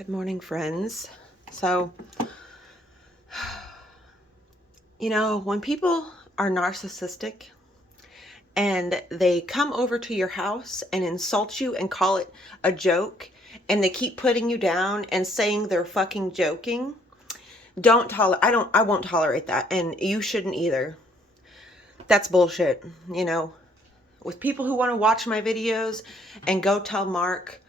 Good morning, friends. So, when people are narcissistic and they come over to your house and insult you and call it a joke, and they keep putting you down and saying they're fucking joking, I won't tolerate that, and you shouldn't either. That's bullshit, With people who want to watch my videos and go tell Mark,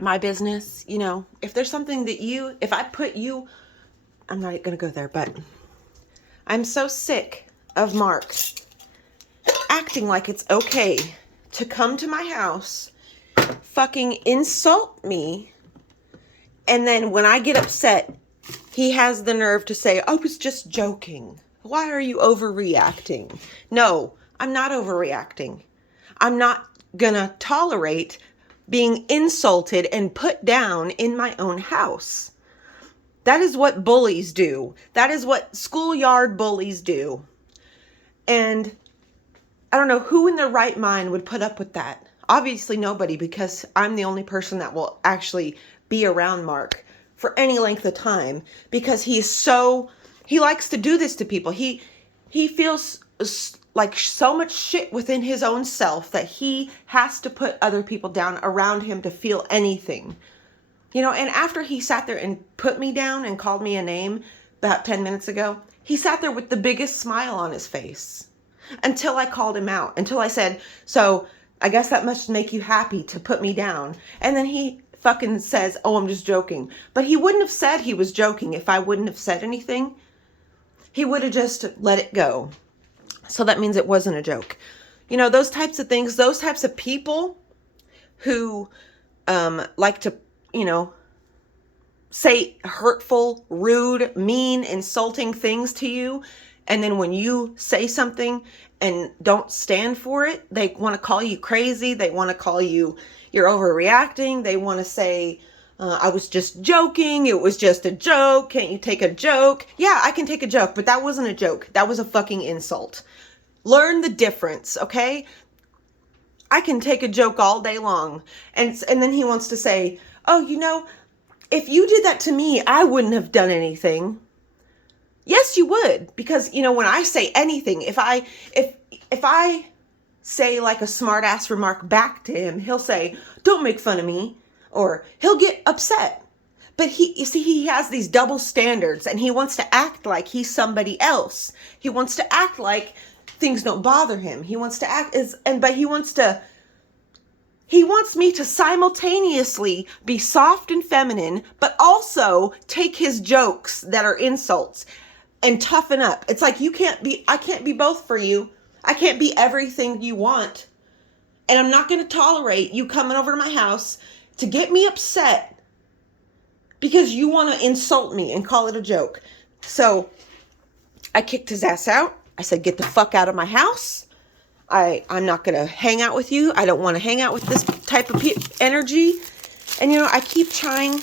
my business, if there's something that if I put you, I'm not going to go there, but I'm so sick of Mark acting like it's okay to come to my house, fucking insult me, and then when I get upset, he has the nerve to say, I was just joking. Why are you overreacting? No, I'm not overreacting. I'm not going to tolerate being insulted and put down in my own house. That is what bullies do. That is what schoolyard bullies do. And I don't know who in their right mind would put up with that. Obviously nobody, because I'm the only person that will actually be around Mark for any length of time, because he likes to do this to people. He feels like so much shit within his own self that he has to put other people down around him to feel anything. And after he sat there and put me down and called me a name about 10 minutes ago, he sat there with the biggest smile on his face until I called him out, until I said, so I guess that must make you happy to put me down. And then he fucking says, oh, I'm just joking. But he wouldn't have said he was joking if I wouldn't have said anything. He would have just let it go. So that means it wasn't a joke. Those types of things, those types of people who like to, say hurtful, rude, mean, insulting things to you. And then when you say something and don't stand for it, they want to call you crazy. They want to call you, you're overreacting. They want to say, I was just joking. It was just a joke. Can't you take a joke? Yeah, I can take a joke, but that wasn't a joke. That was a fucking insult. Learn the difference, okay? I can take a joke all day long. And then he wants to say, oh, if you did that to me, I wouldn't have done anything. Yes, you would. Because, when I say anything, if I say like a smart ass remark back to him, he'll say, don't make fun of me. Or he'll get upset. But he has these double standards, and he wants to act like he's somebody else. He wants to act like things don't bother him. He wants to he wants me to simultaneously be soft and feminine, but also take his jokes that are insults and toughen up. It's like I can't be both for you. I can't be everything you want. And I'm not going to tolerate you coming over to my house to get me upset because you want to insult me and call it a joke. So I kicked his ass out. I said, get the fuck out of my house. I'm not going to hang out with you. I don't want to hang out with this type of energy. And, I keep trying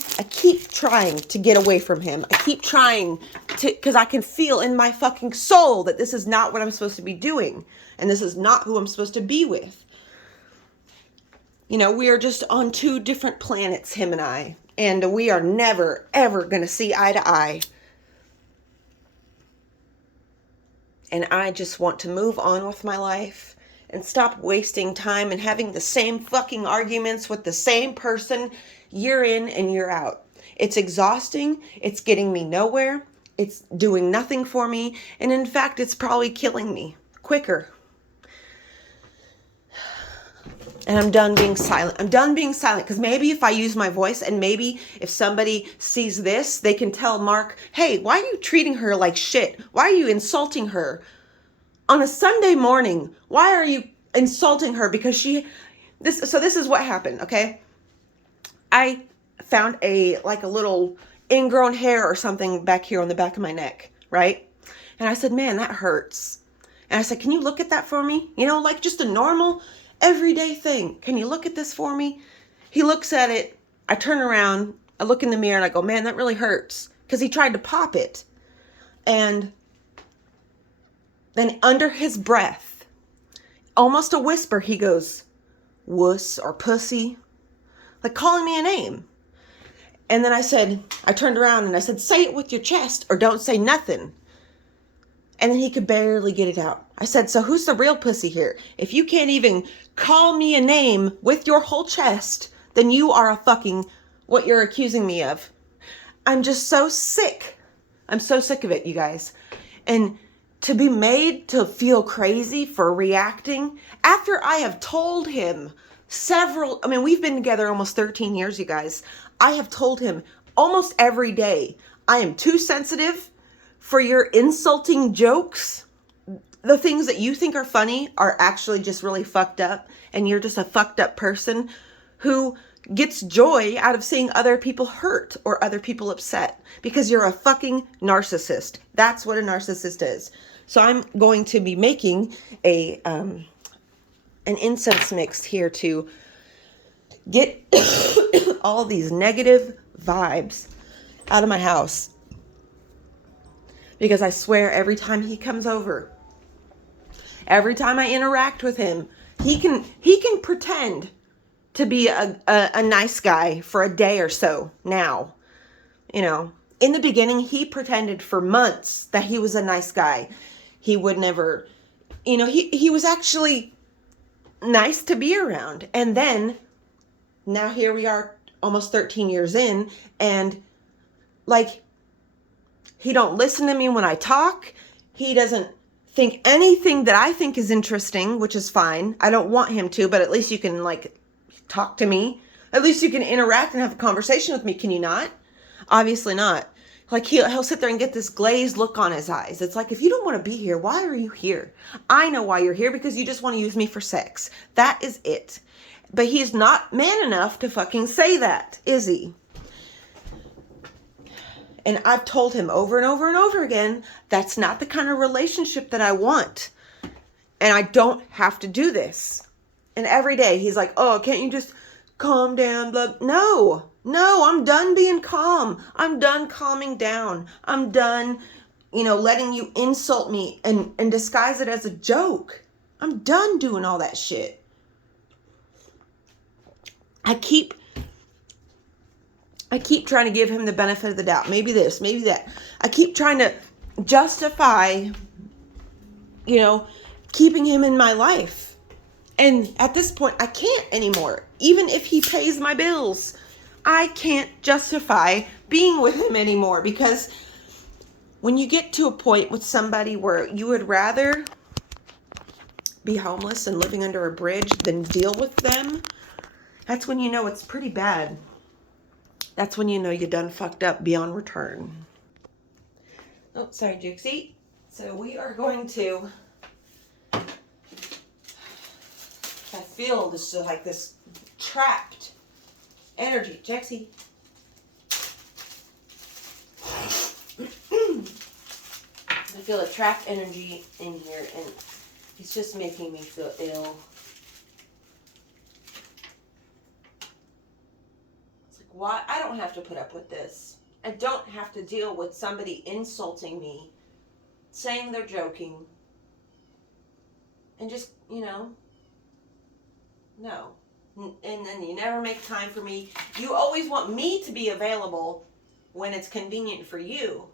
to get away from him. I keep trying because I can feel in my fucking soul that this is not what I'm supposed to be doing. And this is not who I'm supposed to be with. We are just on two different planets, him and I. And we are never, ever going to see eye to eye. And I just want to move on with my life and stop wasting time and having the same fucking arguments with the same person year in and year out. It's exhausting. It's getting me nowhere. It's doing nothing for me. And in fact, it's probably killing me quicker. And I'm done being silent. Because maybe if I use my voice, and maybe if somebody sees this, they can tell Mark, hey, why are you treating her like shit? Why are you insulting her? On a Sunday morning, why are you insulting her? Because this is what happened, okay? I found a little ingrown hair or something back here on the back of my neck, right? And I said, man, that hurts. And I said, can you look at that for me? Like just a normal everyday thing. Can you look at this for me? He looks at it. I turn around. I look in the mirror and I go, man, that really hurts. Because he tried to pop it. And then under his breath, almost a whisper, he goes, wuss or pussy. Like calling me a name. And then I turned around and I said, say it with your chest or don't say nothing. And then he could barely get it out. I said, so who's the real pussy here? If you can't even call me a name with your whole chest, then you are a fucking what you're accusing me of. I'm just so sick. I'm so sick of it, you guys. And to be made to feel crazy for reacting after I have told him we've been together almost 13 years, you guys. I have told him almost every day, I am too sensitive for your insulting jokes. The things that you think are funny are actually just really fucked up, and you're just a fucked up person who gets joy out of seeing other people hurt or other people upset because you're a fucking narcissist. That's what a narcissist is. So I'm going to be making an incense mix here to get all these negative vibes out of my house. Because I swear every time he comes over, every time I interact with him, he can pretend to be a nice guy for a day or so now. You know, in the beginning, he pretended for months that he was a nice guy. He would never, he was actually nice to be around. And then now here we are almost 13 years in, and like, he don't listen to me when I talk. He doesn't think anything that I think is interesting, which is fine. I don't want him to, but at least you can like talk to me. At least you can interact and have a conversation with me. Can you not? Obviously not. Like he'll sit there and get this glazed look on his eyes. It's like, if you don't want to be here, why are you here? I know why you're here, because you just want to use me for sex. That is it. But he's not man enough to fucking say that, is he? And I've told him over and over and over again, that's not the kind of relationship that I want. And I don't have to do this. And every day he's like, oh, can't you just calm down? Blah. No, I'm done being calm. I'm done calming down. I'm done, letting you insult me and disguise it as a joke. I'm done doing all that shit. I keep trying to give him the benefit of the doubt. Maybe this, maybe that. I keep trying to justify, keeping him in my life. And at this point, I can't anymore. Even if he pays my bills, I can't justify being with him anymore. Because when you get to a point with somebody where you would rather be homeless and living under a bridge than deal with them, that's when you know it's pretty bad. That's when you know you done fucked up beyond return. Oh, sorry, Juxie. So we are going to, I feel this like this trapped energy. Juxie. I feel a trapped energy in here, and it's just making me feel ill. Why? I don't have to put up with this. I don't have to deal with somebody insulting me, saying they're joking, and just, no. And then you never make time for me. You always want me to be available when it's convenient for you.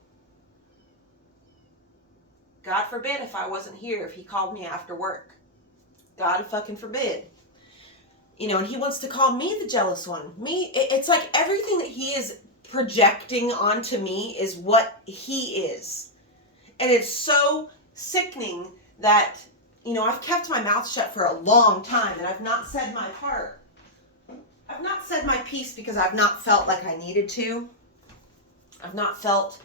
God forbid if I wasn't here, if he called me after work. God fucking forbid. And he wants to call me the jealous one. It's like everything that he is projecting onto me is what he is. And it's so sickening that, I've kept my mouth shut for a long time and I've not said my part. I've not said my piece because I've not felt like I needed to. I've not felt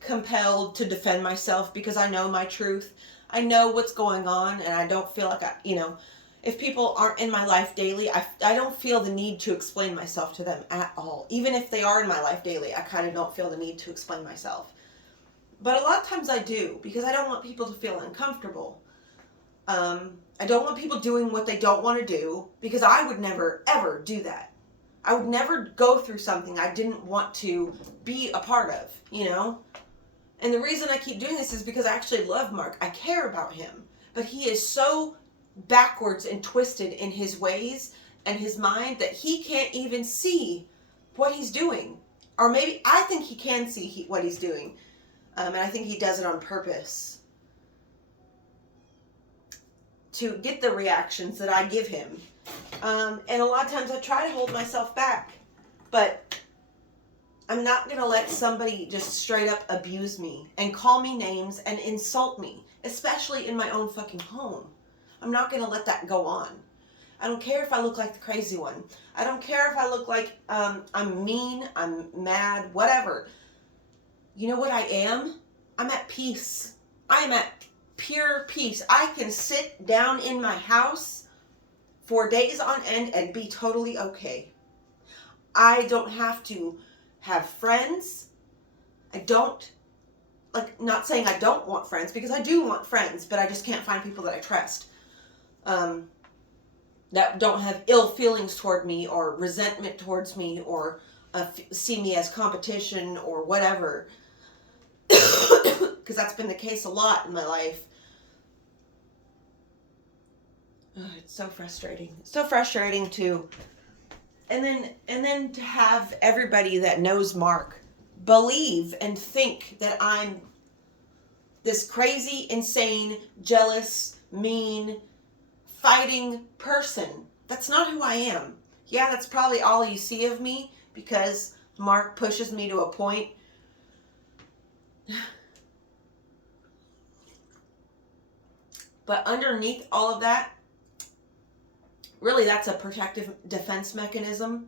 compelled to defend myself because I know my truth. I know what's going on, and I don't feel like if people aren't in my life daily, I don't feel the need to explain myself to them at all. Even if they are in my life daily, I kind of don't feel the need to explain myself. But a lot of times I do, because I don't want people to feel uncomfortable. I don't want people doing what they don't want to do, because I would never, ever do that. I would never go through something I didn't want to be a part of, And the reason I keep doing this is because I actually love Mark. I care about him. But he is so backwards and twisted in his ways and his mind that he can't even see what he's doing. Or maybe I think he can see what he's doing. And I think he does it on purpose to get the reactions that I give him. And a lot of times I try to hold myself back. But I'm not going to let somebody just straight up abuse me and call me names and insult me, especially in my own fucking home. I'm not going to let that go on. I don't care if I look like the crazy one. I don't care if I look like I'm mean, I'm mad, whatever. You know what I am? I'm at peace. I am at pure peace. I can sit down in my house for days on end and be totally okay. I don't have to have friends. I don't, like, not saying I don't want friends, because I do want friends, but I just can't find people that I trust. That don't have ill feelings toward me or resentment towards me or see me as competition or whatever. Because that's been the case a lot in my life. It's so frustrating. It's so frustrating to, and then to have everybody that knows Mark believe and think that I'm this crazy, insane, jealous, mean, fighting person. That's not who I am. Yeah, that's probably all you see of me because Mark pushes me to a point. But underneath all of that, really that's a protective defense mechanism.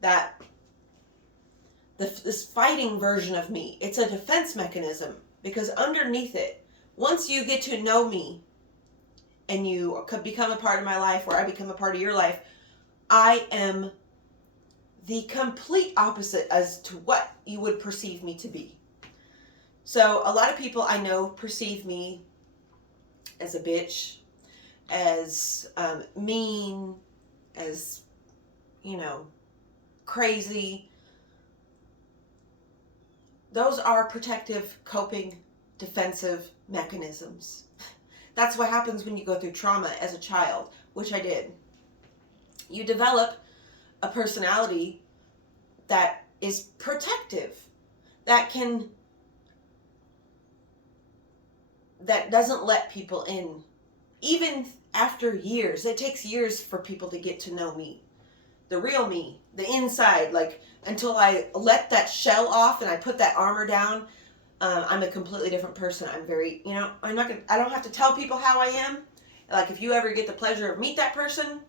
That this fighting version of me, it's a defense mechanism, because underneath it, once you get to know me and you could become a part of my life, or I become a part of your life, I am the complete opposite as to what you would perceive me to be. So a lot of people I know perceive me as a bitch, as mean, as, crazy. Those are protective, coping, defensive mechanisms. That's what happens when you go through trauma as a child, which I did. You develop a personality that is protective, that doesn't let people in. Even after years, it takes years for people to get to know me. The real me, the inside, like until I let that shell off and I put that armor down, I'm a completely different person. I'm very, I don't have to tell people how I am. Like if you ever get the pleasure of meet that person,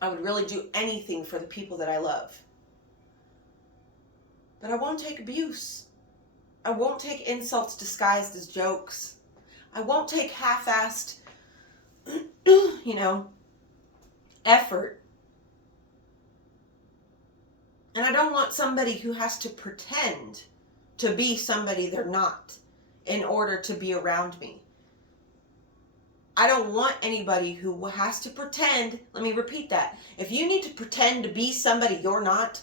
I would really do anything for the people that I love. But I won't take abuse. I won't take insults disguised as jokes. I won't take half-assed, effort. And I don't want somebody who has to pretend to be somebody they're not in order to be around me. I don't want anybody who has to pretend. Let me repeat that. If you need to pretend to be somebody you're not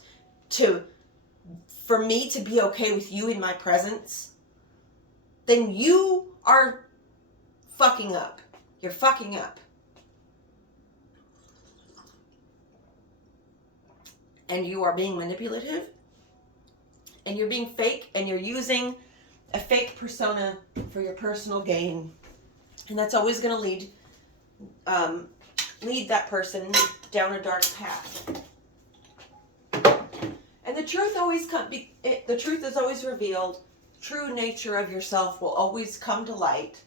for me to be okay with you in my presence, then you are fucking up. You're fucking up. And you are being manipulative, and you're being fake, and you're using a fake persona for your personal gain. And that's always going to lead that person down a dark path. And the truth the truth is always revealed. True nature of yourself will always come to light.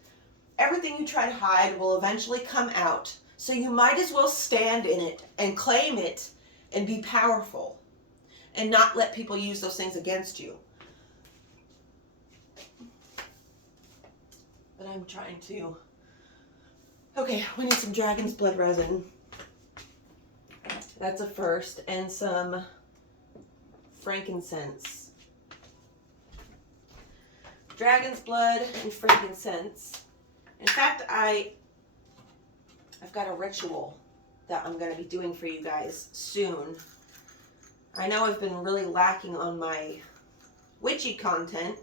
Everything you try to hide will eventually come out. So you might as well stand in it and claim it and be powerful and not let people use those things against you. But I'm trying to... Okay, we need some dragon's blood resin. That's a first. And some frankincense. Dragon's blood and frankincense. In fact, I've got a ritual that I'm going to be doing for you guys soon. I know I've been really lacking on my witchy content,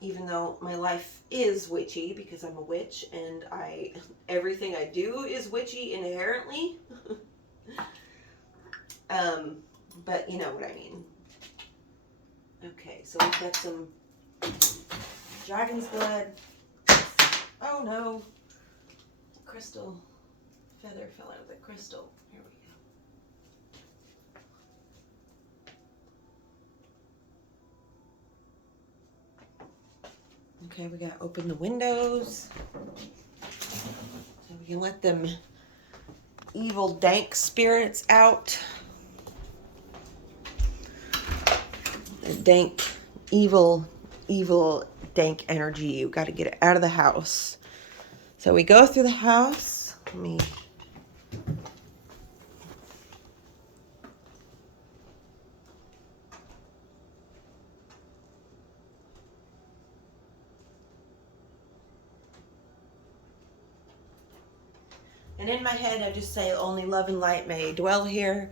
even though my life is witchy because I'm a witch and everything I do is witchy inherently. But you know what I mean. Okay, so we've got some dragon's blood. Oh no, crystal feather fell out of the crystal. Here we go. Okay, we gotta open the windows so we can let them evil dank spirits out. The dank, evil dank energy. You got to get it out of the house. So we go through the house. And in my head, I just say, only love and light may dwell here.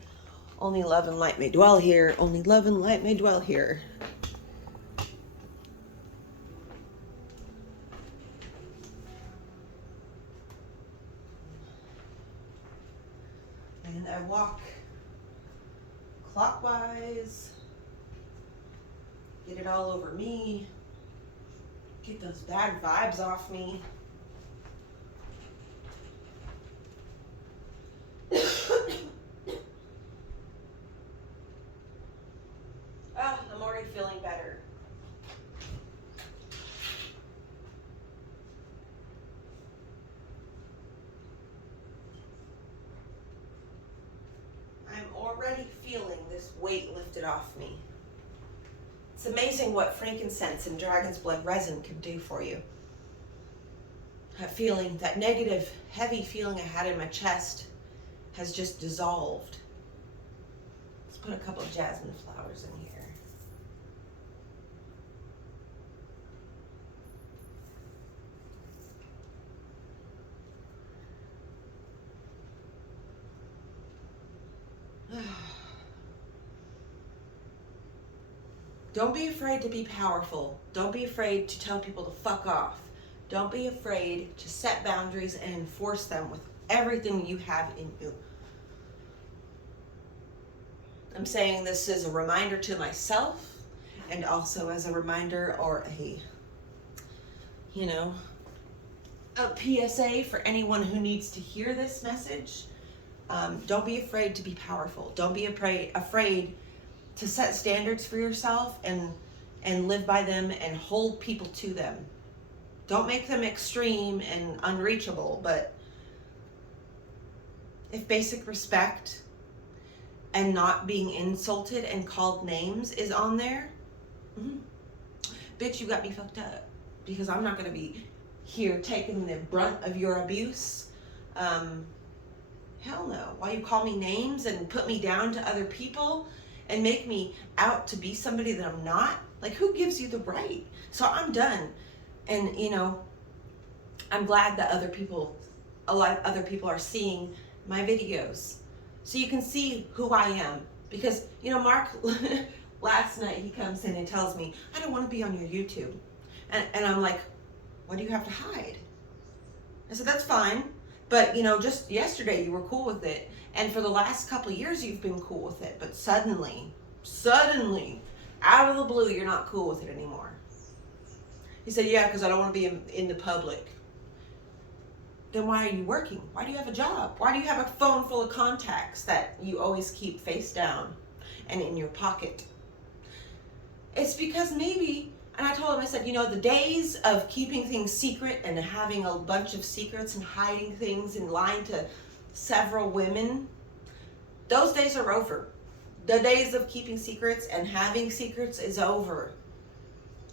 Only love and light may dwell here. Only love and light may dwell here. And I walk clockwise. Get it all over me. Get those bad vibes off me. I'm already feeling better. I'm already feeling this weight lifted off me. It's amazing what frankincense and dragon's blood resin can do for you. That feeling, that negative, heavy feeling I had in my chest has just dissolved. Let's put a couple of jasmine flowers in here. Don't be afraid to be powerful. Don't be afraid to tell people to fuck off. Don't be afraid to set boundaries and enforce them with everything you have in you. I'm saying this as a reminder to myself, and also as a reminder or a PSA for anyone who needs to hear this message. Don't be afraid to be powerful. Don't be afraid to set standards for yourself and live by them and hold people to them. Don't make them extreme and unreachable, but if basic respect and not being insulted and called names is on there, bitch, you got me fucked up, because I'm not going to be here taking the brunt of your abuse. Hell no. Why you call me names and put me down to other people and make me out to be somebody that I'm not? Like, who gives you the right? So I'm done. And, I'm glad that a lot of other people are seeing my videos. So you can see who I am. Because, Mark, last night he comes in and tells me, I don't want to be on your YouTube. And I'm like, what do you have to hide? I said, that's fine. But, just yesterday you were cool with it. And for the last couple of years you've been cool with it. But suddenly, out of the blue, you're not cool with it anymore. He said, yeah, because I don't want to be in the public. Then why are you working? Why do you have a job? Why do you have a phone full of contacts that you always keep face down and in your pocket? It's because maybe, and I told him, I said, the days of keeping things secret and having a bunch of secrets and hiding things and lying to several women, those days are over. The days of keeping secrets and having secrets is over.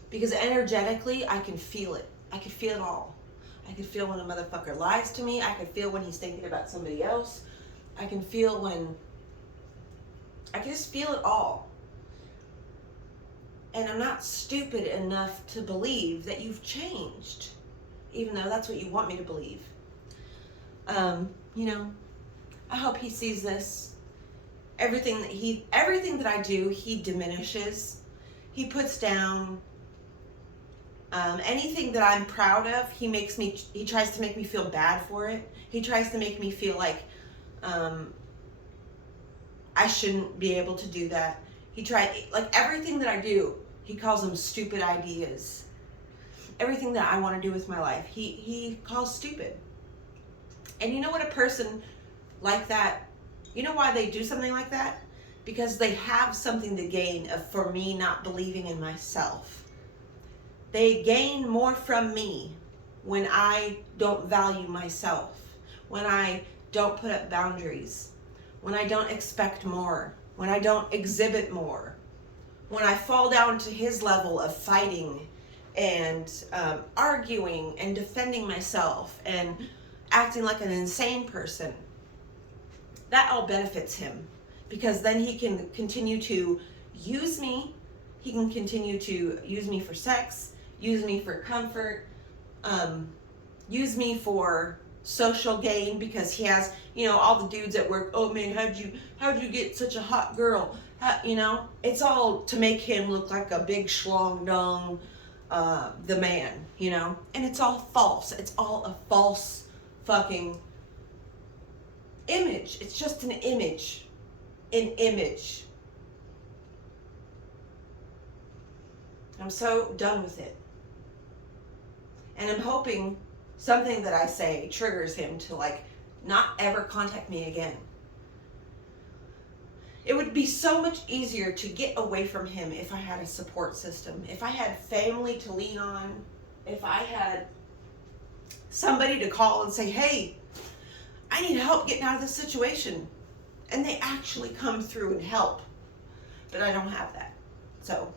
Because energetically, I can feel it. I can feel it all. I can feel when a motherfucker lies to me. I can feel when he's thinking about somebody else. I can just feel it all. And I'm not stupid enough to believe that you've changed, even though that's what you want me to believe. I hope he sees this. Everything that I do, he diminishes. He puts down. Anything that I'm proud of, he tries to make me feel bad for it. He tries to make me feel like I shouldn't be able to do that. He tried, like everything that I do, he calls them stupid ideas. Everything that I want to do with my life, he calls stupid. And you know what, a person like that, you know why they do something like that? Because they have something to gain for me not believing in myself. They gain more from me when I don't value myself, when I don't put up boundaries, when I don't expect more, when I don't exhibit more, when I fall down to his level of fighting and arguing and defending myself and acting like an insane person. That all benefits him, because then he can continue to use me. He can continue to use me for sex, use me for comfort, use me for social gain, because he has, all the dudes at work, oh man, how'd you get such a hot girl? It's all to make him look like a big schlong dong, the man, and it's all false. It's all a false fucking image. It's just an image. I'm so done with it. And I'm hoping something that I say triggers him to not ever contact me again. It would be so much easier to get away from him if I had a support system, if I had family to lean on, if I had somebody to call and say, hey, I need help getting out of this situation. And they actually come through and help. But I don't have that. So